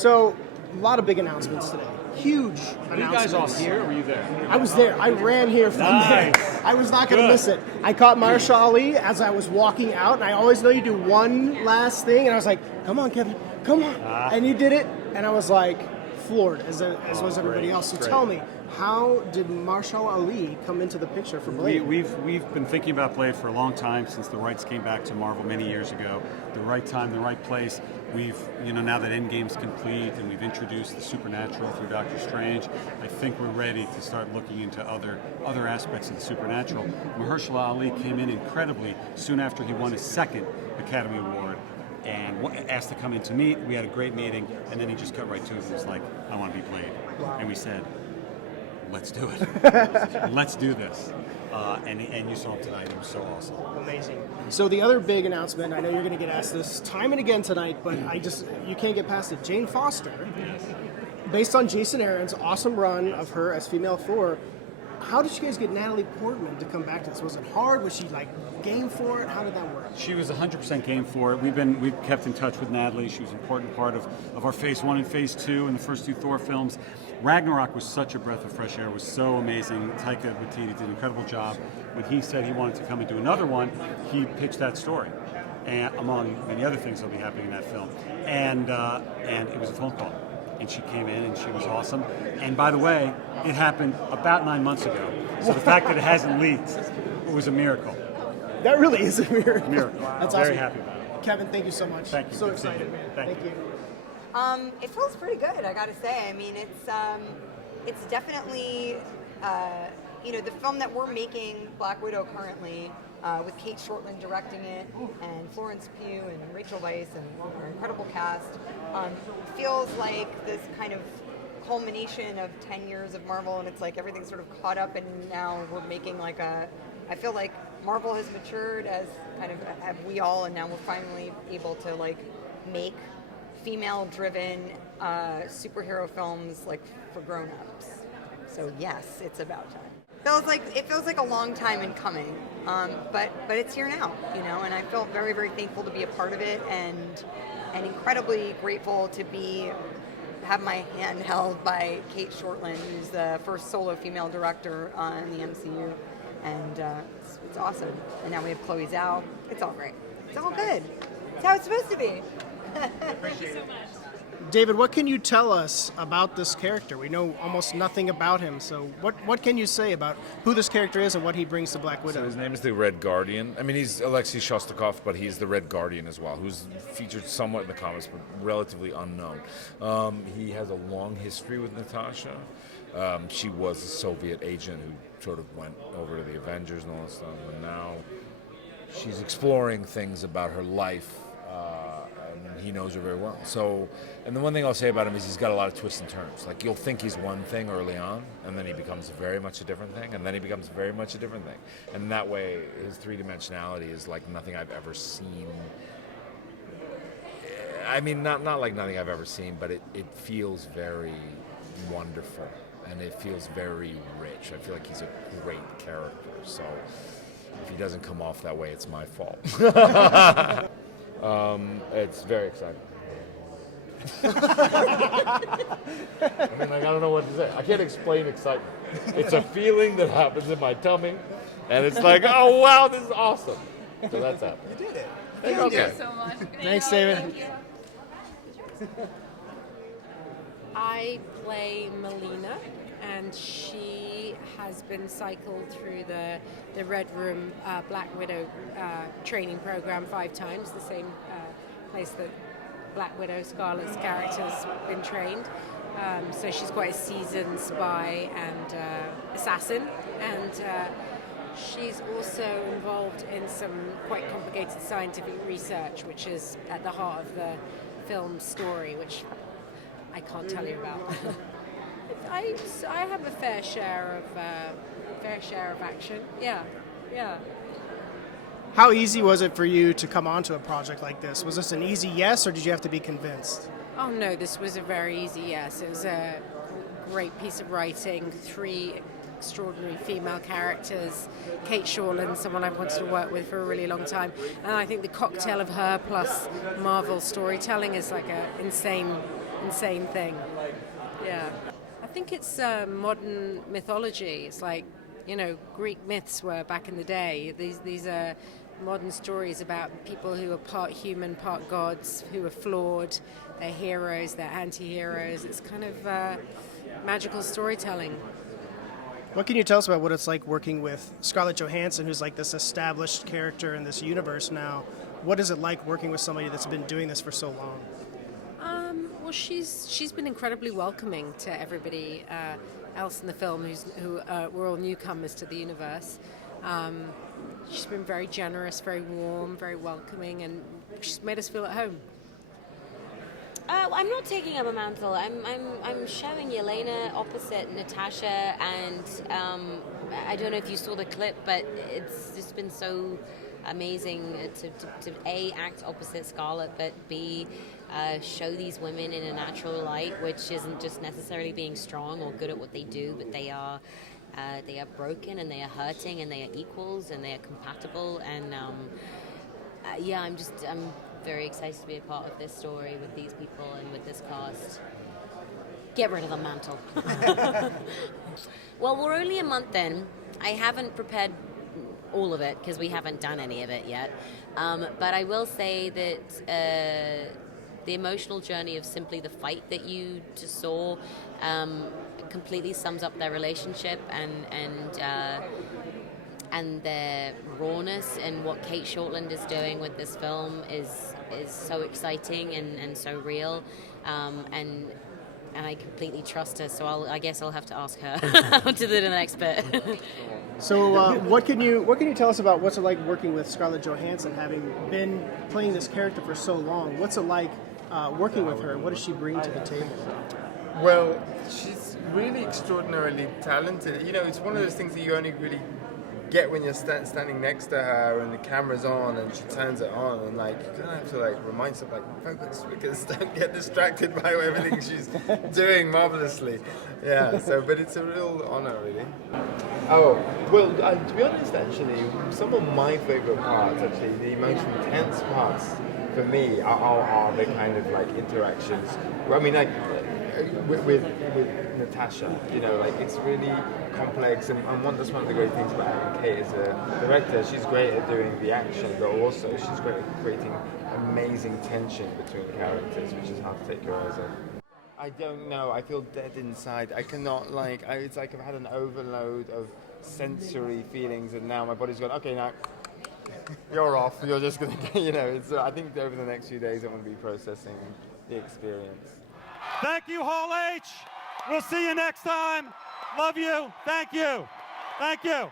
So, a lot of big announcements today. Huge announcements. Were you guys all here or were you there? I was there. I ran here from there. I was not going to miss it. I caught Mahershala Ali as I was walking out, and I always know you do one last thing, and I was like, come on, Kevin, come on. And you did it, and I was like floored, as was everybody else. So tell me, how did Mahershala Ali come into the picture for Blade? We've been thinking about Blade for a long time, since the rights came back to Marvel many years ago. The right time, the right place. We've, now that Endgame's complete and we've introduced the supernatural through Doctor Strange, I think we're ready to start looking into other aspects of the supernatural. Mahershala Ali came in incredibly soon after he won his second Academy Award and asked to come in to meet. We had a great meeting, and then he just cut right to it and was like, I want to be Blade. Wow. And we said, let's do it. Let's do this. And you saw him tonight. It was so awesome. Amazing. So the other big announcement, I know you're going to get asked this time and again tonight, but you can't get past it. Jane Foster, based on Jason Aaron's awesome run of her as female Thor, how did you guys get Natalie Portman to come back to this? Was it hard? Was she game for it? How did that work? She was 100% game for it. We've kept in touch with Natalie. She was an important part of our Phase 1 and Phase 2 and the first two Thor films. Ragnarok was such a breath of fresh air. It was so amazing. Taika Waititi did an incredible job. When he said he wanted to come and do another one, he pitched that story, and among many other things that'll be happening in that film. And it was a phone call. And she came in and she was awesome. And by the way, it happened about 9 months ago. So the fact that it hasn't leaked, it was a miracle. That really is a miracle. That's Very awesome. happy about it. Kevin, thank you so much. Thank you. So Good to see excited, you. man. Thank you. It feels pretty good, I gotta say. I mean, it's definitely, the film that we're making, Black Widow, currently, with Kate Shortland directing it, and Florence Pugh and Rachel Weisz and our incredible cast, feels like this kind of culmination of 10 years of Marvel, and it's like everything's sort of caught up, and now we're making I feel like Marvel has matured, as kind of have we all, and now we're finally able to make female-driven superhero films for grown-ups. So yes, it's about time. It feels like a long time in coming, but it's here now, and I feel very, very thankful to be a part of it, and incredibly grateful to have my hand held by Kate Shortland, who's the first solo female director in the MCU, and it's awesome. And now we have Chloe Zhao. It's all great. It's all good. It's how it's supposed to be. Thank you so much. David, what can you tell us about this character? We know almost nothing about him, so what can you say about who this character is and what he brings to Black Widow? So his name is the Red Guardian. I mean, he's Alexei Shostakov, but he's the Red Guardian as well, who's featured somewhat in the comics, but relatively unknown. He has a long history with Natasha. She was a Soviet agent who sort of went over to the Avengers and all that stuff, and now she's exploring things about her life. And he knows her very well. So, and the one thing I'll say about him is he's got a lot of twists and turns. You'll think he's one thing early on, and then he becomes very much a different thing, and then he becomes very much a different thing. And that way, his three-dimensionality is like nothing I've ever seen. I mean, not like nothing I've ever seen, but it feels very wonderful, and it feels very rich. I feel like he's a great character. So, if he doesn't come off that way, it's my fault. It's very exciting. I don't know what to say. I can't explain excitement. It's a feeling that happens in my tummy, and it's like, oh wow, this is awesome. So that's that. You did it. Thank you so much. Thanks, David. Thank you. I play Melina, and she has been cycled through the Red Room Black Widow training program 5 times, the same place that Black Widow, Scarlett's character, has been trained. So she's quite a seasoned spy and assassin, and she's also involved in some quite complicated scientific research, which is at the heart of the film's story, which I can't tell you about. I have a fair share of action. Yeah. How easy was it for you to come onto a project like this? Was this an easy yes, or did you have to be convinced? Oh no, this was a very easy yes. It was a great piece of writing, 3 extraordinary female characters, Kate Shortland, someone I've wanted to work with for a really long time, and I think the cocktail of her plus Marvel storytelling is like an insane insane thing. Yeah. I think it's modern mythology. It's like, Greek myths were back in the day. These are modern stories about people who are part human, part gods, who are flawed. They're heroes, they're anti-heroes. It's kind of magical storytelling. What can you tell us about what it's like working with Scarlett Johansson, who's like this established character in this universe now? What is it like working with somebody that's been doing this for so long? Well, she's been incredibly welcoming to everybody else in the film who were all newcomers to the universe. She's been very generous, very warm, very welcoming, and she's made us feel at home. I'm not taking up a mantle. I'm showing Yelena opposite Natasha, and I don't know if you saw the clip, but it's just been so amazing to A, act opposite Scarlett, but B, show these women in a natural light, which isn't just necessarily being strong or good at what they do, but they are broken and they are hurting and they are equals and they are compatible, and I'm very excited to be a part of this story with these people and with this cast. Get rid of the mantle. Well, we're only a month in. I haven't prepared all of it because we haven't done any of it yet. But I will say that the emotional journey of simply the fight that you just saw completely sums up their relationship and their rawness, and what Kate Shortland is doing with this film is so exciting and so real, and I completely trust her. So I guess I'll have to ask her to do the next bit. So what can you tell us about what's it like working with Scarlett Johansson, having been playing this character for so long? What's it like working with her? What does she bring to the table? Well, she's really extraordinarily talented. It's one of those things that you only really get when you're standing next to her and the camera's on and she turns it on, and you kind of have to remind yourself, focus, because don't get distracted by everything she's doing marvelously. Yeah. So, but it's a real honor, really. Oh well, to be honest, actually, some of my favorite parts, actually, the most intense parts for me are the kind of interactions. I mean, with Natasha, it's really complex, and that's one of the great things about having Kate as a director. She's great at doing the action, but also she's great at creating amazing tension between characters, which is hard to take your eyes off. I don't know. I feel dead inside. I cannot it's like I've had an overload of sensory feelings, and now my body's gone. Okay, now you're off. You're just gonna, I think over the next few days I'm gonna be processing the experience. Thank you, Hall H. We'll see you next time. Love you. Thank you. Thank you.